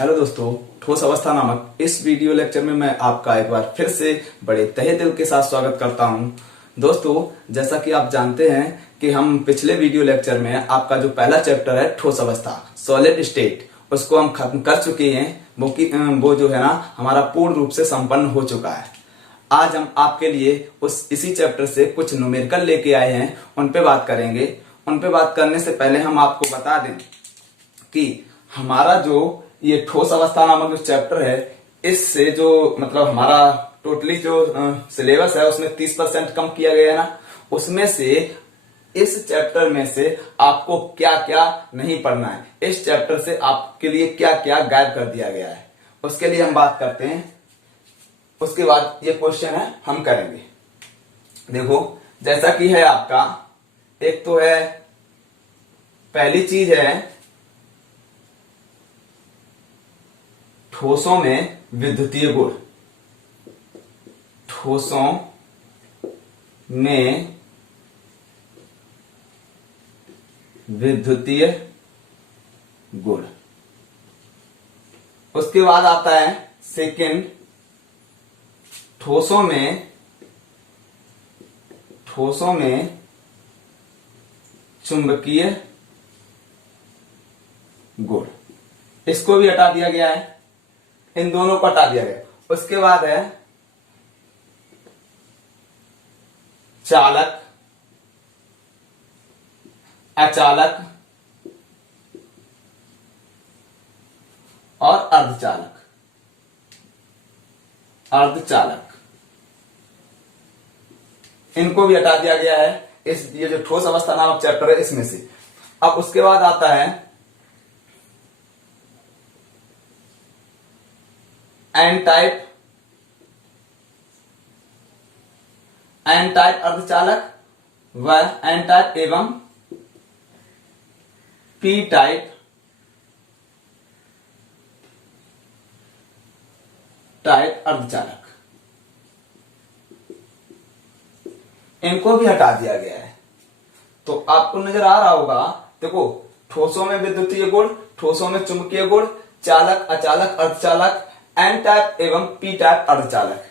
Hello दोस्तों, ठोस अवस्था नामक इस वीडियो लेक्चर में मैं आपका एक बार फिर से बड़े तहे दिल के साथ स्वागत करता हूं। दोस्तों, जैसा कि आप जानते हैं कि हम पिछले वीडियो लेक्चर में आपका जो पहला चैप्टर है ठोस अवस्था सॉलिड स्टेट, उसको हम खत्म कर चुके हैं। वो जो है ना हमारा पूर्ण रूप से संपन्न हो चुका है। आज हम आपके लिए इसी चैप्टर से कुछ न्यूमेरिकल लेके आए हैं, उन पे बात करेंगे। उन पे बात करने से पहले हम आपको बता दें कि हमारा जो ये ठोस अवस्था नामक जो चैप्टर है, इससे जो मतलब हमारा टोटली जो सिलेबस है उसमें 30% कम किया गया है ना, उसमें से इस चैप्टर में से आपको क्या क्या नहीं पढ़ना है, इस चैप्टर से आपके लिए क्या क्या गायब कर दिया गया है, उसके लिए हम बात करते हैं। उसके बाद ये क्वेश्चन है हम करेंगे। देखो, जैसा कि है आपका एक तो है, पहली चीज है ठोसों में विद्युतीय गुण। ठोसों में विद्युतीय गुण। उसके बाद आता है सेकंड, ठोसों में चुंबकीय गुण। इसको भी हटा दिया गया है, इन दोनों को हटा दिया गया। उसके बाद है चालक, अचालक और अर्धचालक। इनको भी हटा दिया गया है ये जो ठोस अवस्था नामक चैप्टर है इसमें से। अब उसके बाद आता है एन टाइप अर्धचालक व एन टाइप एवं पी टाइप अर्धचालक। इनको भी हटा दिया गया है। तो आपको नजर आ रहा होगा, देखो, ठोसों में विद्युतीय गुण, ठोसों में चुंबकीय गुण, चालक, अचालक, अर्धचालक, एन टाइप एवं पी टाइप अर्धचालक।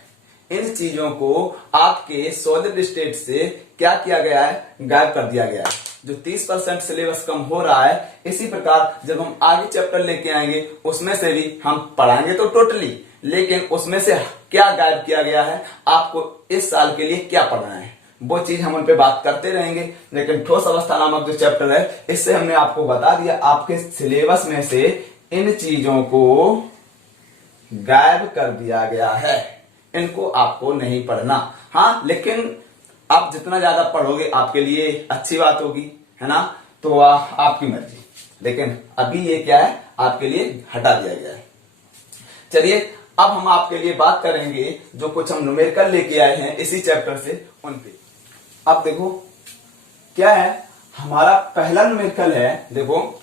इन चीजों को आपके सॉलिड स्टेट से क्या किया गया है, गायब कर दिया गया है। जो 30% सिलेबस कम हो रहा है, इसी प्रकार जब हम आगे चैप्टर लेके आएंगे उसमें से भी हम पढ़ाएंगे तो टोटली, लेकिन उसमें से क्या गायब किया गया है, आपको इस साल के लिए क्या पढ़ना है, वो चीज हम उन पे बात करते रहेंगे। लेकिन ठोस अवस्था नामक जो चैप्टर है, इससे हमने आपको बता दिया आपके सिलेबस में से इन चीजों को गायब कर दिया गया है, इनको आपको नहीं पढ़ना। हाँ, लेकिन आप जितना ज्यादा पढ़ोगे आपके लिए अच्छी बात होगी, है ना। तो आपकी मर्जी, लेकिन अभी ये क्या है, आपके लिए हटा दिया गया है। चलिए, अब हम आपके लिए बात करेंगे जो कुछ हम न्यूमेरिकल लेके आए हैं इसी चैप्टर से, उन पे। अब देखो क्या है, हमारा पहला न्यूमेरिकल है। देखो,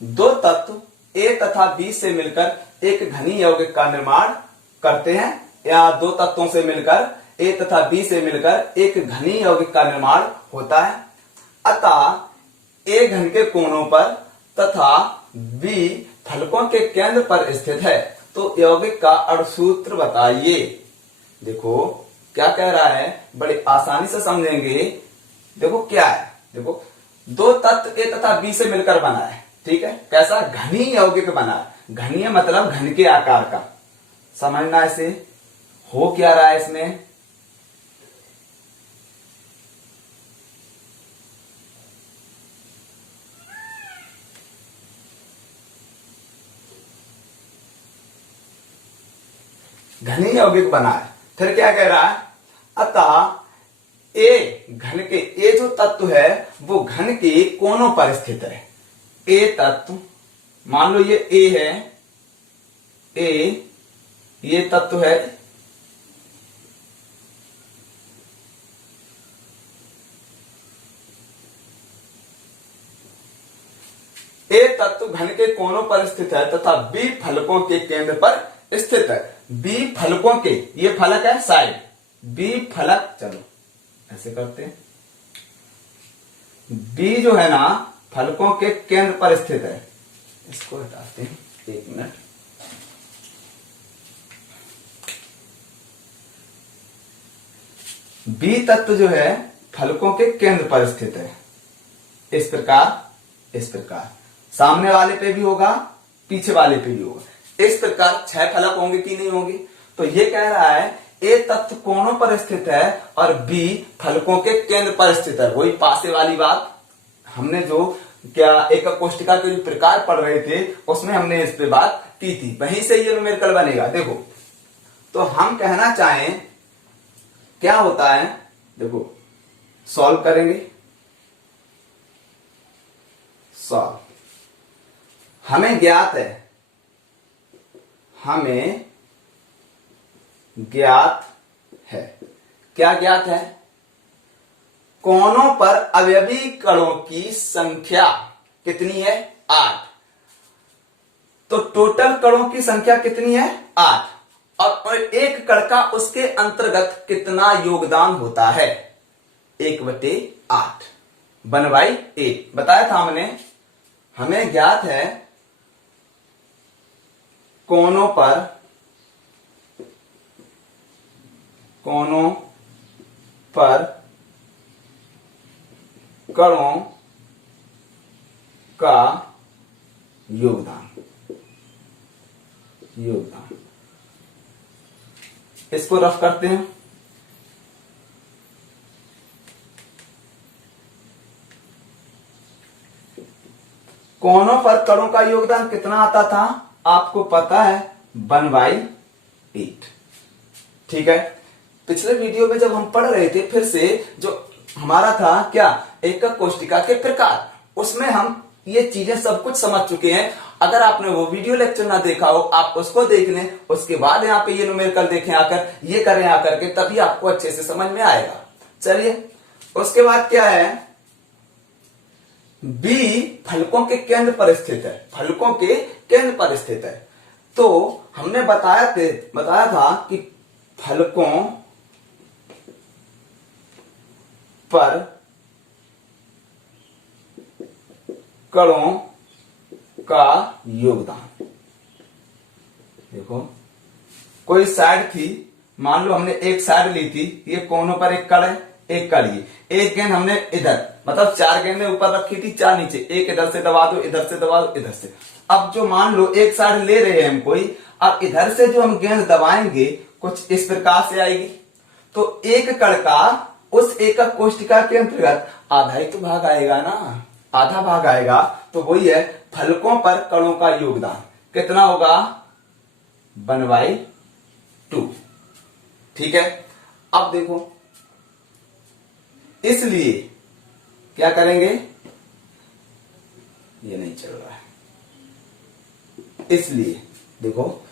दो तत्व ए तथा बी से मिलकर एक घनी यौगिक का निर्माण करते हैं, या दो तत्वों से मिलकर ए तथा बी से मिलकर एक घनी यौगिक का निर्माण होता है। अतः ए घन के कोनों पर तथा बी फलकों के केंद्र पर स्थित है, तो यौगिक का अणुसूत्र बताइए। देखो क्या कह रहा है, बड़े आसानी से समझेंगे। देखो क्या है, देखो, दो तत्व ए तथा बी से मिलकर बना है, ठीक है। कैसा, घनी यौगिक बना है। घनीय मतलब घन के आकार का, समझना। इसे हो क्या रहा है, इसमें घनी यौगिक बना है। फिर क्या कह रहा है, अतः ए घन के, ए जो तत्व है वो घन के कोनों पर स्थित है। ए तत्व, मान लो ये ए है, ए ये तत्व है, ए तत्व घन के कोनों पर स्थित है तथा बी फलकों के केंद्र पर स्थित है। बी फलकों के, ये फलक है साइड, बी फलक, चलो ऐसे करते हैं, बी जो है ना फलकों के केंद्र पर स्थित है। इसको हटाते हैं, एक मिनट। बी तत्व जो है फलकों के केंद्र पर स्थित है। इस प्रकार सामने वाले पे भी होगा, पीछे वाले पे भी होगा। इस प्रकार 6 फलक होंगे कि नहीं होंगे। तो ये कह रहा है ए तत्व कोनों पर स्थित है और बी फलकों के केंद्र पर स्थित है। वही पासे वाली बात हमने जो क्या एकक कोष्टिका के जो प्रकार पढ़ रहे थे उसमें हमने इस पे बात की थी, वहीं से ये न्यूमेरिकल बनेगा। देखो तो हम कहना चाहें क्या होता है, देखो सॉल्व करेंगे। सॉल्व हमें ज्ञात है, क्या ज्ञात है? कोनों पर अवयवी कणों की संख्या कितनी है? 8। तो टोटल कणों की संख्या कितनी है? 8। और एक कण का उसके अंतर्गत कितना योगदान होता है? 1/8 1/8 बताया था हमने। हमें ज्ञात है कोनों पर कणों का योगदान। इसको रफ करते हैं। कोनों पर कणों का योगदान कितना आता था? आपको पता है 1/8। ठीक है, पिछले वीडियो में जब हम पढ़ रहे थे फिर से जो हमारा था क्या एकक कोष्टिका के प्रकार, उसमें हम ये चीजें सब कुछ समझ चुके हैं। अगर आपने वो वीडियो लेक्चर ना देखा हो आप उसको देख लें, उसके बाद यहाँ पे ये न्यूमेरिकल देखें आकर, ये करें आकर के, तभी आपको अच्छे से समझ में आएगा। चलिए उसके बाद क्या है, बी फलकों के केंद्र पर स्थित है। फलकों के केंद्र पर स्थित है। तो हमने बताया था कि फलकों पर कणों का योगदान। देखो कोई साइड थी, मान लो हमने एक साइड ली थी, ये कोनों पर एक कण है, एक कण ये, एक गेंद हमने इधर, मतलब 4 गेंदें ऊपर रखी थी, 4 नीचे, एक इधर से दबा दो, इधर से दबा दो, इधर से। अब जो मान लो एक साइड ले रहे हैं हम कोई, अब इधर से जो हम गेंद दबाएंगे कुछ इस प्रकार से आएगी। तो एक कण का उस एकक कोष्टिका के अंतर्गत आधा ही तो भाग आएगा ना, आधा भाग आएगा। तो वही है फलकों पर कणों का योगदान कितना होगा? 1/2। ठीक है, अब देखो इसलिए क्या करेंगे, ये नहीं चल रहा है, इसलिए देखो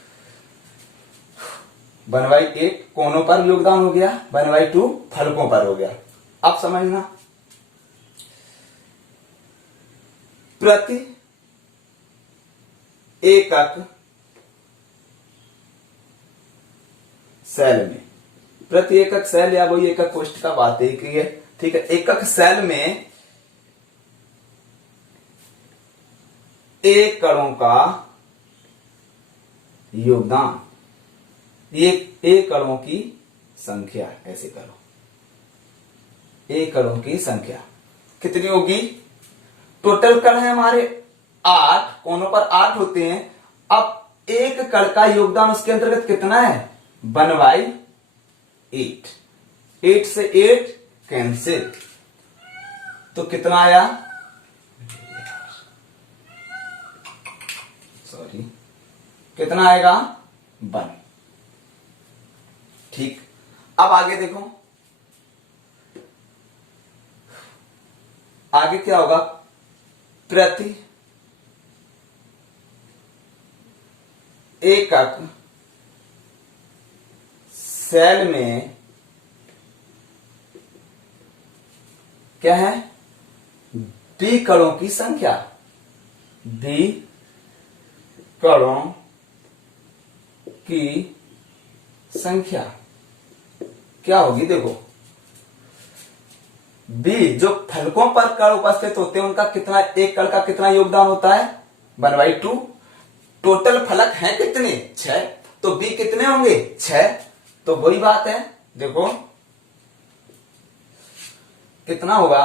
1/8 कोनों पर योगदान हो गया, 1/2 फलकों पर हो गया। अब समझना, प्रति एकक सेल में, प्रति एकक सेल या वही एकक कोष्टिका बात एक ही है। ठीक है, एकक सेल में एक कणों का योगदान, ये एक कणों की संख्या, ऐसे करो, एक कणों की संख्या कितनी होगी? टोटल कण है हमारे 8, कोनों पर 8 होते हैं। अब एक कण का योगदान उसके अंतर्गत कितना है? 1/8। 8 से 8 कैंसिल, तो कितना आया? सॉरी, कितना आएगा? 1। ठीक, अब आगे देखो, आगे क्या होगा? प्रति एकक सेल में क्या है? बी कणों की संख्या, बी कणों की संख्या क्या होगी? देखो बी जो फलकों पर कण उपस्थित होते हैं उनका कितना, एक कण का कितना योगदान होता है? 1/2। टोटल फलक हैं कितने? 6। तो बी कितने होंगे? 6। तो वही बात है, देखो कितना होगा,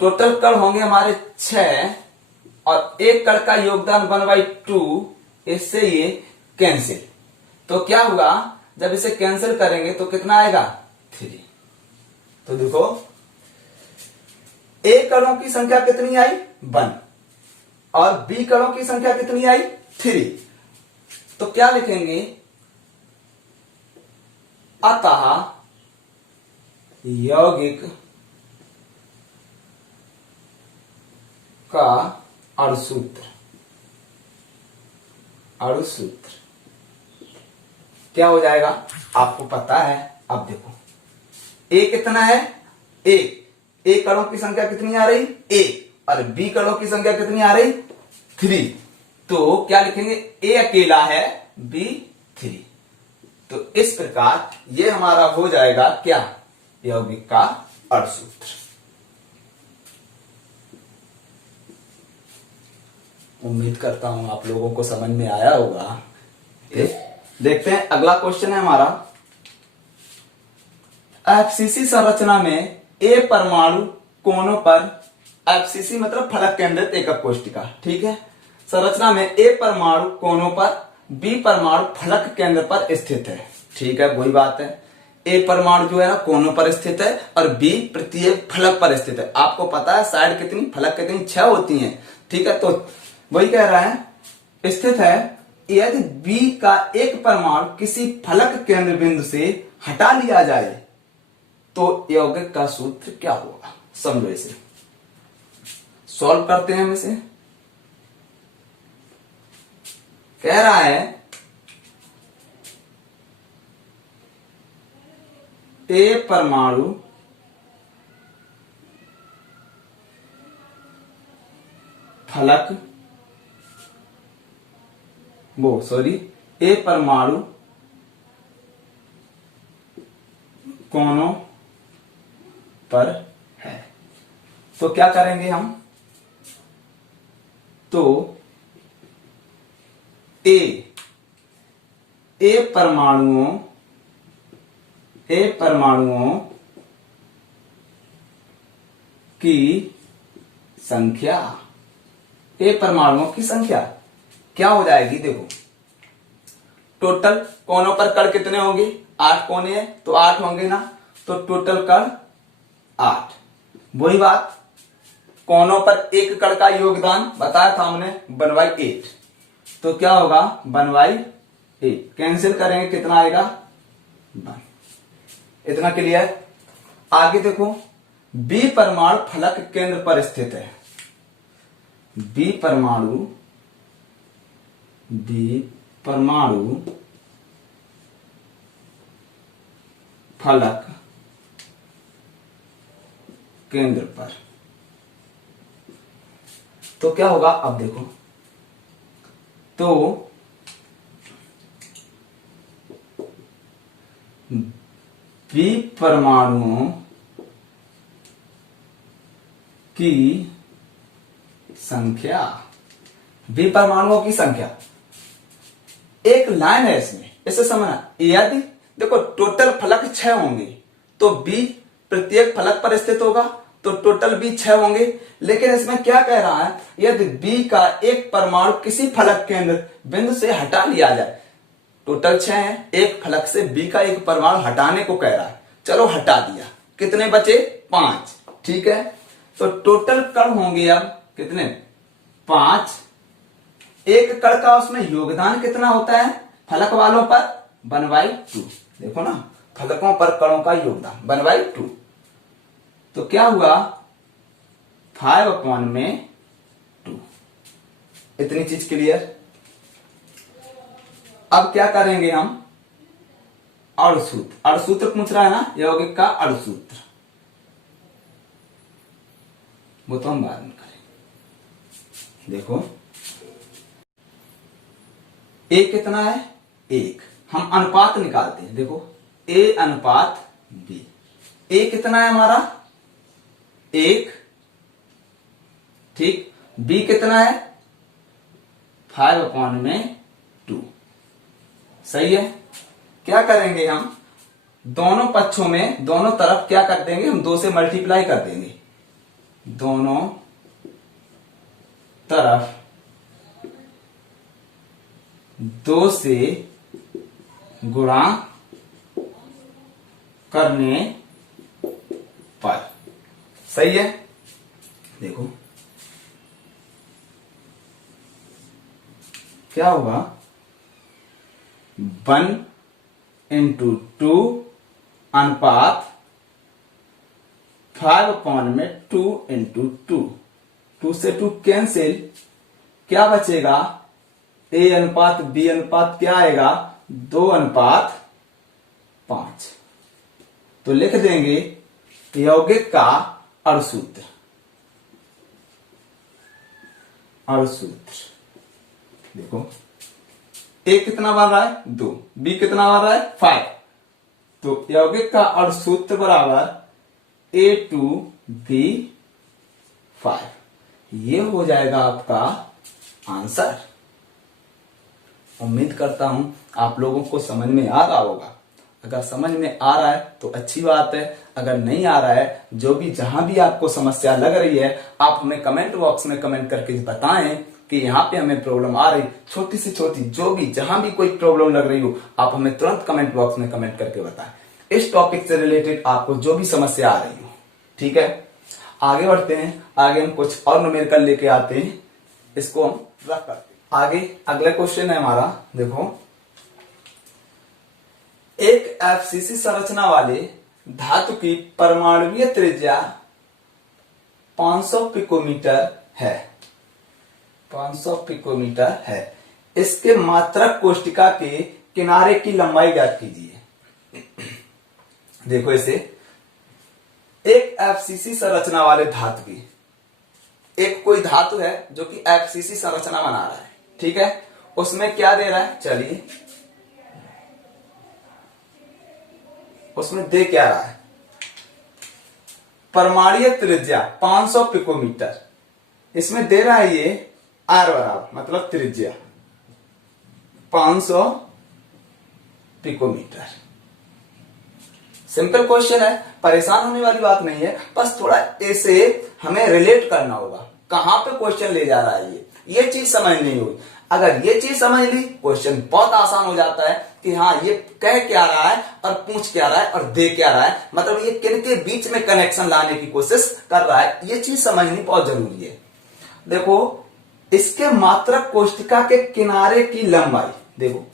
टोटल कण होंगे हमारे 6 और एक कण का योगदान 1/2, इससे ये कैंसिल। तो क्या हुआ, जब इसे कैंसिल करेंगे तो कितना आएगा 3। तो देखो ए कणों की संख्या कितनी आई 1 और बी कणों की संख्या कितनी आई 3। तो क्या लिखेंगे, अतः यौगिक का अणुसूत्र क्या हो जाएगा, आपको पता है। अब देखो ए कितना है, ए कणों की संख्या कितनी आ रही 1 और बी कणों की संख्या कितनी आ रही 3। तो क्या लिखेंगे, ए अकेला है, बी 3। तो इस प्रकार ये हमारा हो जाएगा क्या, यौगिक का अणुसूत्र। उम्मीद करता हूं आप लोगों को समझ में आया होगा। देखते हैं अगला क्वेश्चन है हमारा, एफसीसी संरचना में ए परमाणु कोनों पर, एफसीसी मतलब फलक केंद्रित एकक कोशिका, ठीक है। संरचना में ए परमाणु कोनों पर, बी परमाणु फलक केंद्र पर स्थित है, ठीक है, वही बात है। ए परमाणु जो है ना कोनों पर स्थित है और बी प्रत्येक फलक पर स्थित है। आपको पता है साइड कितनी, फलक कितनी 6 होती हैं, ठीक है। तो वही कह रहा है स्थित है, यदि बी का एक परमाणु किसी फलक केंद्र बिंदु से हटा लिया जाए तो यौगिक का सूत्र क्या होगा। समझो, इसे सॉल्व करते हैं हम इसे। कह रहा है ए परमाणु फलक ए परमाणु कोनों पर है। तो क्या करेंगे हम, तो ए परमाणुओं की संख्या, ए परमाणुओं की संख्या क्या हो जाएगी, देखो टोटल कोनों पर कण कितने होंगे, 8 कोने हैं तो 8 होंगे ना, तो टोटल कण 8। वही बात, कोनों पर एक कण का योगदान बताया था हमने 1/8, तो क्या होगा 1/8, कैंसिल करेंगे कितना आएगा 1। इतना क्लियर। आगे देखो, बी परमाणु फलक केंद्र पर स्थित है, बी परमाणु फलक केंद्र पर, तो क्या होगा, अब देखो, तो बी परमाणुओं की संख्या, बी परमाणुओं की संख्या, एक लाइन है इसमें, इसे समझना। यदि देखो टोटल फलक 6 होंगे तो बी प्रत्येक फलक पर स्थित होगा, तो टोटल बी 6 होंगे। लेकिन इसमें क्या कह रहा है, यदि बी का एक परमाणु किसी फलक केंद्र बिंदु से हटा लिया जाए, टोटल 6 है, एक फलक से बी का एक परमाणु हटाने को कह रहा है, चलो हटा दिया, कितने बचे 5, ठीक है। तो टोटल कण होंगे अब कितने 5, एक कण का उसमें योगदान कितना होता है फलक वालों पर 1/2, देखो ना फलकों पर कणों का योगदान 1/2, तो क्या हुआ 5/2। इतनी चीज क्लियर। अब क्या करेंगे हम, अणुसूत्र, अणुसूत्र पूछ रहा है ना, यौगिक का अणुसूत्र, वो तो हम बाद में करेंगे। देखो ए कितना है 1, हम अनुपात निकालते हैं, देखो ए अनुपात बी, ए कितना है हमारा 1, ठीक, बी कितना है 5/2, सही है। क्या करेंगे हम, दोनों पक्षों में, दोनों तरफ क्या कर देंगे हम, 2 से मल्टीप्लाई कर देंगे, दोनों तरफ 2 से गुणा करने पर। सही है। देखो क्या होगा, 1/2 अनुपात 5/2 2 से 2 कैंसिल, क्या बचेगा, A अनुपात B अनुपात क्या आएगा, 2/5। तो लिख देंगे यौगिक का अणुसूत्र, देखो A कितना बन रहा है 2, B कितना बन रहा है 5, तो यौगिक का अणुसूत्र बराबर A2B5। ये हो जाएगा आपका आंसर। उम्मीद करता हूं आप लोगों को समझ में आ रहा होगा। अगर समझ में आ रहा है तो अच्छी बात है, अगर नहीं आ रहा है, जो भी जहां भी आपको समस्या लग रही है, आप हमें कमेंट बॉक्स में कमेंट करके बताएं कि यहाँ पे हमें प्रॉब्लम आ रही, छोटी से छोटी जो भी जहां भी कोई प्रॉब्लम लग रही हो, आप हमें तुरंत कमेंट बॉक्स में कमेंट करके बताएं, इस टॉपिक से रिलेटेड आपको जो भी समस्या आ रही हो। ठीक है, आगे बढ़ते हैं। आगे हम कुछ और न्यूमेरिकल लेके आते हैं, इसको हम रख करते हैं आगे। अगला क्वेश्चन है हमारा, देखो एक एफसीसी संरचना वाले धातु की परमाणुीय त्रिज्या 500 पिकोमीटर है, 500 पिकोमीटर है। इसके मात्रक कोष्टिका के किनारे की लंबाई ज्ञात कीजिए। देखो इसे, एक एफसीसी संरचना वाले धातु की, एक कोई धातु है जो कि एफसीसी संरचना बना रहा है, ठीक है, उसमें क्या दे रहा है, चलिए उसमें दे क्या रहा है, परमाणुीय त्रिज्या 500 पिकोमीटर, इसमें दे रहा है ये आर बराबर, मतलब त्रिज्या 500 पिकोमीटर। सिंपल क्वेश्चन है, परेशान होने वाली बात नहीं है, बस थोड़ा ऐसे हमें रिलेट करना होगा, कहां पे क्वेश्चन ले जा रहा है ये चीज समझनी होगी। अगर ये चीज समझ ली, क्वेश्चन बहुत आसान हो जाता है कि हाँ ये कह क्या रहा है और पूछ क्या रहा है और दे क्या रहा है, मतलब ये किन के बीच में कनेक्शन लाने की कोशिश कर रहा है, ये चीज समझनी बहुत जरूरी है। देखो इसके मात्रक कोष्टिका के किनारे की लंबाई, देखो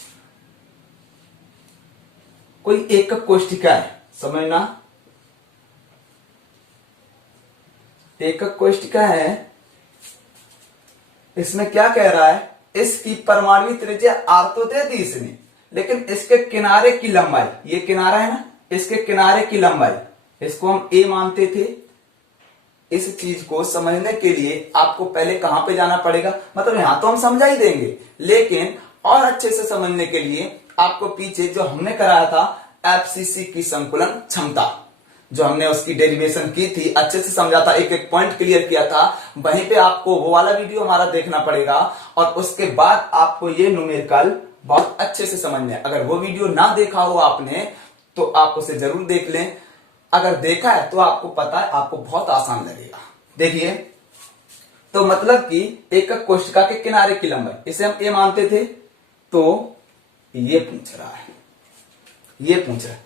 कोई एकक कोष्टिका है, समझना, एकक कोष्टिका है, इसमें क्या कह रहा है, इसकी परमाणुीय त्रिज्या आर तो दे दी इसने, लेकिन इसके किनारे की लंबाई, ये किनारा है ना, इसके किनारे की लंबाई, इसको हम ए मानते थे। इस चीज को समझने के लिए आपको पहले कहां पे जाना पड़ेगा, मतलब यहां तो हम समझा ही देंगे, लेकिन और अच्छे से समझने के लिए आपको पीछे जो हमने कराया था एफसीसी की संकुलन क्षमता, जो हमने उसकी डेरिवेशन की थी, अच्छे से समझा था, एक एक पॉइंट क्लियर किया था, वहीं पे आपको वो वाला वीडियो हमारा देखना पड़ेगा और उसके बाद आपको ये न्यूमेरिकल बहुत अच्छे से समझना है। अगर वो वीडियो ना देखा हो आपने तो आप उसे जरूर देख लें, अगर देखा है तो आपको पता है, आपको बहुत आसान लगेगा। देखिए, तो मतलब कि एकक कोशिका के किनारे की लंबाई, इसे हम ए मानते थे, तो ये पूछ रहा है, ये पूछ रहा है,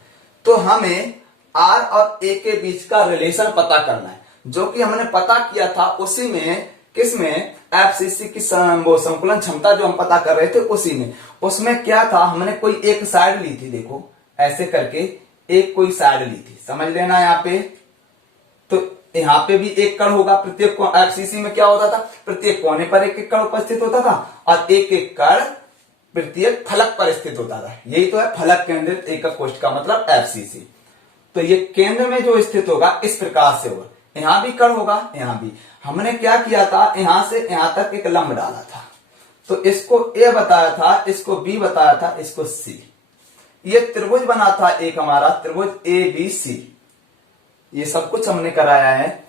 तो हमें आर और ए के बीच का रिलेशन पता करना है, जो कि हमने पता किया था उसी में, किसमें, एफसीसी की वो संकुलन क्षमता जो हम पता कर रहे थे उसी में। उसमें क्या था, हमने कोई एक साइड ली थी, देखो ऐसे करके एक कोई साइड ली थी, समझ लेना यहाँ पे। तो यहाँ पे भी एक कण होगा, प्रत्येक एफसीसी में क्या होता था, प्रत्येक कोने पर एक एक कण उपस्थित होता था और एक एक कण प्रत्येक फलक पर स्थित होता था। यही तो है फलक केंद्रित एकक कोशिका, मतलब एफसीसी। तो ये केंद्र में जो स्थित होगा इस प्रकार से होगा, यहां भी कण होगा, यहां भी। हमने क्या किया था, यहां से यहां तक एक लंब डाला था, तो इसको ए बताया था, इसको बी बताया था, इसको सी। ये त्रिभुज बना था एक हमारा त्रिभुज ए बी सी, ये सब कुछ हमने कराया है।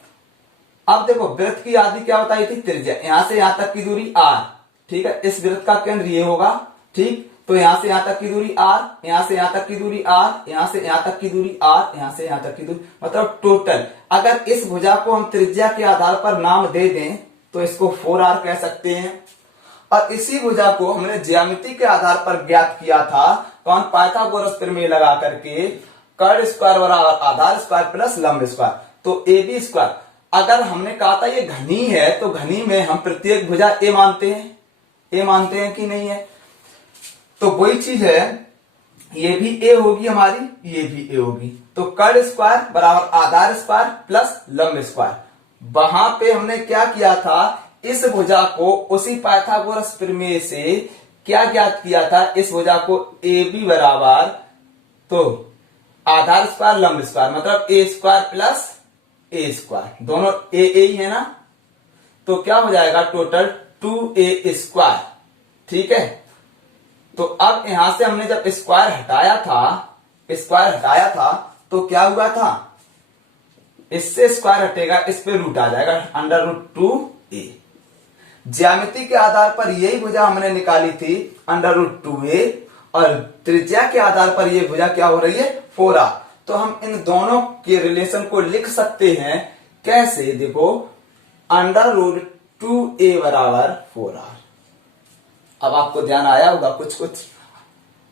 अब देखो वृत्त की आदि क्या बताई थी, त्रिज्या, यहां से यहां तक की दूरी आर, ठीक है, इस वृत्त का केंद्र ये होगा, ठीक, तो यहां से यहां तक की दूरी r, यहां से यहां तक की दूरी r, यहां से यहां तक की दूरी r, यहां से यहां तक की दूरी, मतलब टोटल अगर इस भुजा को हम त्रिज्या के आधार पर नाम दे दें तो इसको 4r कह सकते हैं। और इसी भुजा को हमने ज्यामिति के आधार पर ज्ञात किया था, कौन, पाइथागोरस प्रमेय लगा करके, कर्ण स्क्वायर बराबर आधार स्क्वायर प्लस लंब स्क्वायर, तो ए बी स्क्वायर। अगर हमने कहा था ये घनी है तो घनी में हम प्रत्येक भुजा ए मानते हैं, ए मानते हैं कि नहीं है, तो वही चीज है, ये भी ए होगी हमारी, ये भी ए होगी, तो कर्ण स्क्वायर बराबर आधार स्क्वायर प्लस लंब स्क्वायर। वहां पे हमने क्या किया था, इस भुजा को उसी पाइथागोरस प्रमेय से क्या ज्ञात किया था, इस भुजा को ए बी बराबर तो आधार स्क्वायर लंब स्क्वायर, मतलब ए स्क्वायर प्लस ए स्क्वायर, दोनों ए ही है ना, तो क्या हो जाएगा टोटल 2a स्क्वायर। ठीक है, तो अब यहां से हमने जब स्क्वायर हटाया था तो क्या हुआ था, इससे स्क्वायर हटेगा, इस पे रूट आ जाएगा, √2a। ज्यामिति के आधार पर यही भुजा हमने निकाली थी √2a, और त्रिज्या के आधार पर यह भुजा क्या हो रही है 4r। तो हम इन दोनों के रिलेशन को लिख सकते हैं कैसे, देखो √2a बराबर 4r। अब आपको ध्यान आया होगा कुछ,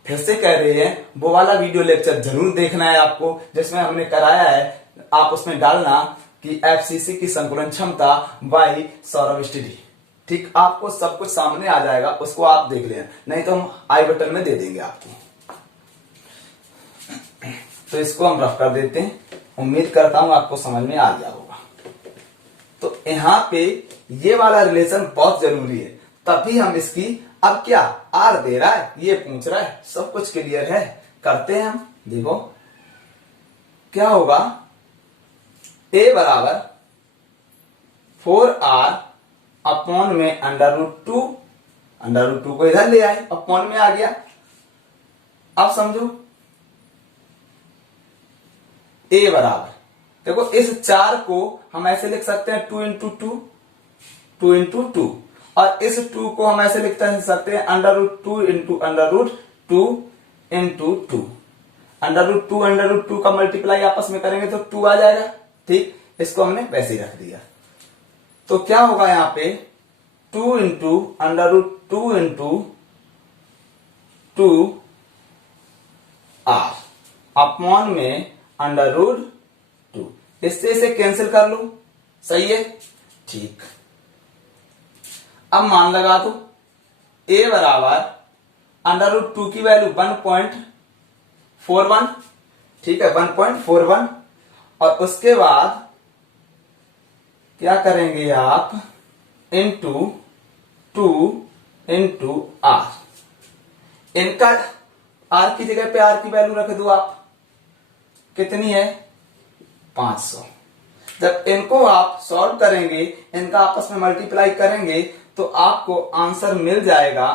फिर से कह रहे हैं वो वाला वीडियो लेक्चर जरूर देखना है आपको, जिसमें हमने कराया है, आप उसमें डालना कि एफसीसी की संकुलन क्षमता बाई सौरभ स्टडी। ठीक, आपको सब कुछ सामने आ जाएगा, उसको आप देख लेना, नहीं तो हम आई बटन में दे देंगे आपको। तो इसको हम रफ कर देते हैं, उम्मीद करता हूं आपको समझ में आ गया होगा। तो यहाँ पे ये वाला रिलेशन बहुत जरूरी है, तभी हम इसकी, अब क्या आर दे रहा है, ये पूछ रहा है, सब कुछ क्लियर है, करते हैं हम। देखो क्या होगा, ए बराबर 4r अपॉन में √2 को इधर ले आए, अपॉन में आ गया। अब समझो ए बराबर, देखो इस 4 को हम ऐसे लिख सकते हैं 2 इंटू 2, और इस 2 को हम ऐसे लिख सकते हैं √2 इंटू √2 का मल्टीप्लाई आपस में करेंगे तो 2 आ जाएगा। ठीक, इसको हमने वैसे ही रख दिया, तो क्या होगा यहां पे 2 इंटू √2 r अपॉन में √2, इससे इसे कैंसिल कर लो, सही है। ठीक, अब मान लगा दो, a बराबर √2 की वैल्यू 1.41, ठीक है 1.41, और उसके बाद क्या करेंगे आप, इंटू 2 इंटू r, इनका r की जगह पे r की वैल्यू रख दो आप, कितनी है 500। जब इनको आप सॉल्व करेंगे, इनका आपस में मल्टीप्लाई करेंगे, तो आपको आंसर मिल जाएगा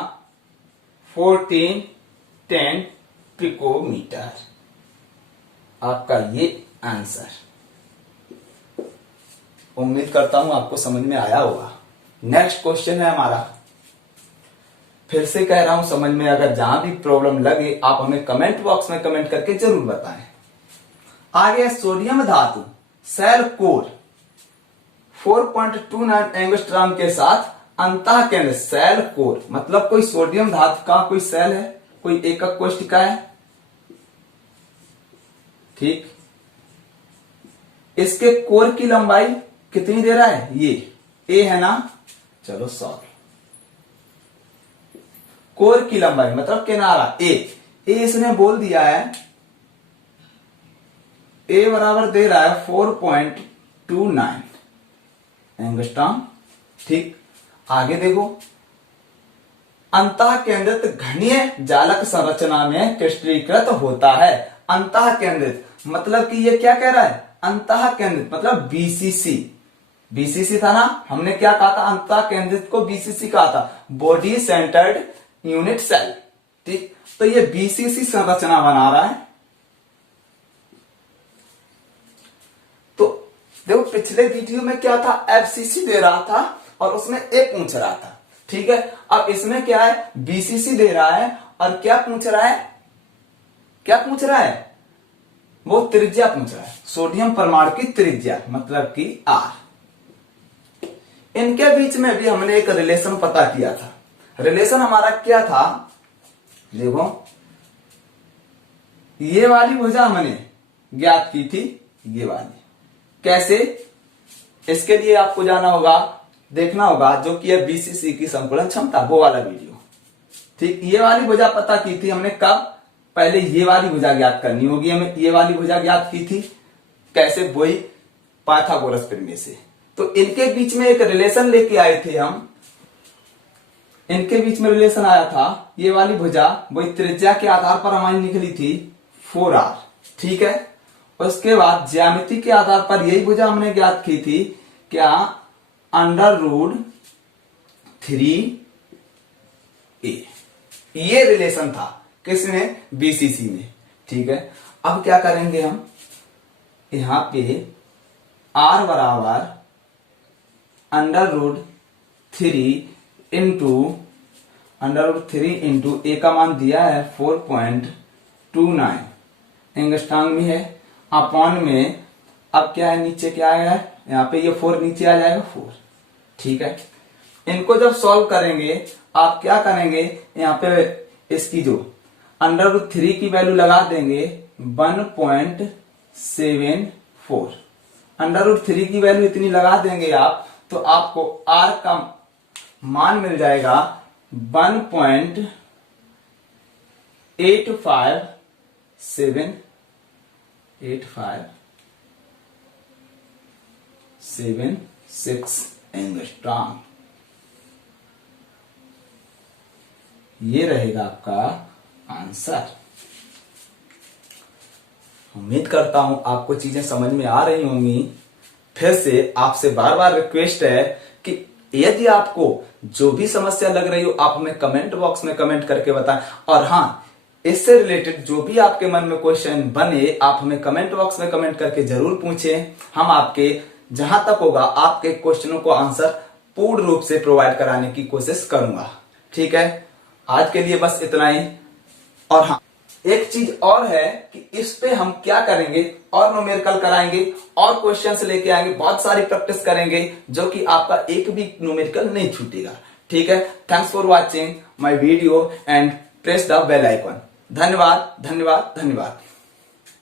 1410 पिकोमीटर, आपका ये आंसर। उम्मीद करता हूं आपको समझ में आया होगा। नेक्स्ट क्वेश्चन है हमारा, फिर से कह रहा हूं समझ में अगर जहां भी प्रॉब्लम लगे आप हमें कमेंट बॉक्स में कमेंट करके जरूर बताएं। आगे सोडियम धातु सेल कोर 4.29 एंगस्ट्रॉम के साथ अंतः केंद्र, सेल कोर मतलब कोई सोडियम धातु का कोई सेल है, कोई एकक कोशिका है। ठीक, इसके कोर की लंबाई कितनी दे रहा है, ये ए है ना, चलो सॉल्व। कोर की लंबाई मतलब किनारा ए इसने बोल दिया है, ए बराबर दे रहा है 4.29 एंगस्ट्रॉम। ठीक, आगे देखो, अंतः केंद्रित घनीय जालक संरचना में क्रिस्टलीकृत होता है। अंतः केंद्रित मतलब कि ये क्या कह रहा है, अंतः केंद्रित मतलब बीसीसी था ना, हमने क्या कहा था, अंतः केंद्रित को बीसीसी कहा था, बॉडी सेंटर्ड यूनिट सेल। ठीक, तो ये बीसीसी संरचना बना रहा है। तो देखो पिछले वीडियो में क्या था, एफसीसी दे रहा था और उसमें ए पूछ रहा था। ठीक है, अब इसमें क्या है, बीसीसी दे रहा है और क्या पूछ रहा है, क्या पूछ रहा है, वो त्रिज्या पूछ रहा है, सोडियम परमाणु की त्रिज्या मतलब कि R। इनके बीच में भी हमने एक रिलेशन पता किया था। रिलेशन हमारा क्या था, देखो ये वाली भुजा हमने ज्ञात की थी, ये वाली कैसे, इसके लिए आपको जाना होगा, देखना होगा जो कि है बीसीसी की संकुलन क्षमता, वो वाला वीडियो। ठीक, ये वाली भुजा पता की थी हमने कब, पहले ये वाली भुजा ज्ञात करनी होगी हमें, ये वाली भुजा ज्ञात की थी कैसे, वही पाइथागोरस प्रमेय से। तो इनके बीच में एक रिलेशन लेके आए थे हम, इनके बीच में रिलेशन आया था, ये वाली भुजा वही त्रिज्या के आधार पर हमारी निकली थी 4r। ठीक है, उसके बाद ज्यामिति के आधार पर यही भुजा हमने ज्ञात की थी क्या, √3a। ये रिलेशन था किसमें, बीसीसी में। ठीक है, अब क्या करेंगे हम, यहां पे r बराबर √3 इंटू a का मान दिया है 4.29 एंगस्ट्रॉम में है, अपॉन में अब क्या है, नीचे क्या आएगा, यहाँ पे ये 4 नीचे आ जाएगा 4। ठीक है, इनको जब सॉल्व करेंगे आप क्या करेंगे, यहाँ पे इसकी जो √3 की वैल्यू लगा देंगे 1.74। √3 की वैल्यू इतनी लगा देंगे आप, तो आपको r का मान मिल जाएगा 1.8576 एंगस्ट्रॉम। ये रहेगा आपका आंसर। उम्मीद करता हूं आपको चीजें समझ में आ रही होंगी। फिर से आपसे बार बार रिक्वेस्ट है कि यदि आपको जो भी समस्या लग रही हो आप हमें कमेंट बॉक्स में कमेंट करके बताएं, और हाँ, इससे रिलेटेड जो भी आपके मन में क्वेश्चन बने आप हमें कमेंट बॉक्स में कमेंट करके जरूर पूछें। हम आपके जहां तक होगा आपके क्वेश्चनों को आंसर पूर्ण रूप से प्रोवाइड कराने की कोशिश करूंगा। ठीक है, आज के लिए बस इतना ही। और हाँ, एक चीज और है कि इस पे हम क्या करेंगे, और न्यूमेरिकल कराएंगे और क्वेश्चंस लेके आएंगे, बहुत सारी प्रैक्टिस करेंगे जो कि आपका एक भी न्यूमेरिकल नहीं छूटेगा। ठीक है, thanks for watching my video and press the bell icon. धन्यवाद धन्यवाद धन्यवाद।